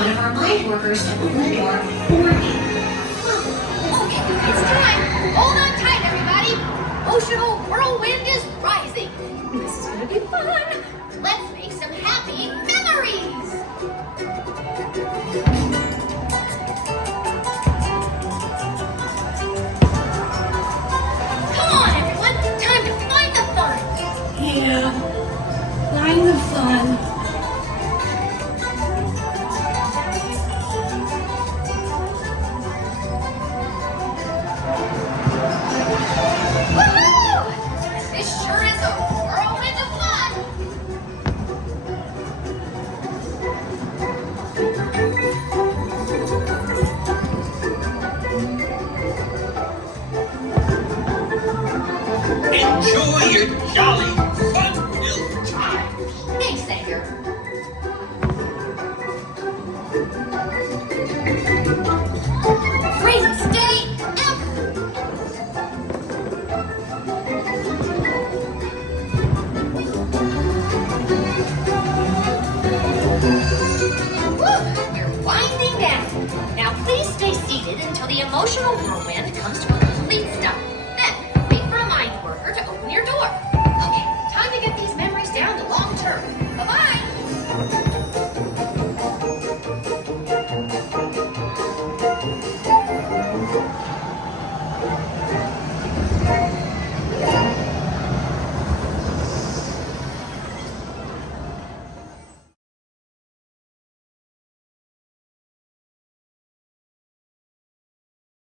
one of our mind workers to open the door for you. Okay, it's time. Hold on tight, everybody. Emotional whirlwind is rising. This is gonna be fun. Let's make some happy memories. Come on, everyone. Time to find the fun. Yeah, find the fun. Woohoo! This sure is a whirlwind of fun. Enjoy your jolly, fun-filled time. Thanks, Edgar. Greatest day ever! Woo, we're winding down. Now please stay seated until the emotional whirlwind comes to a complete stop.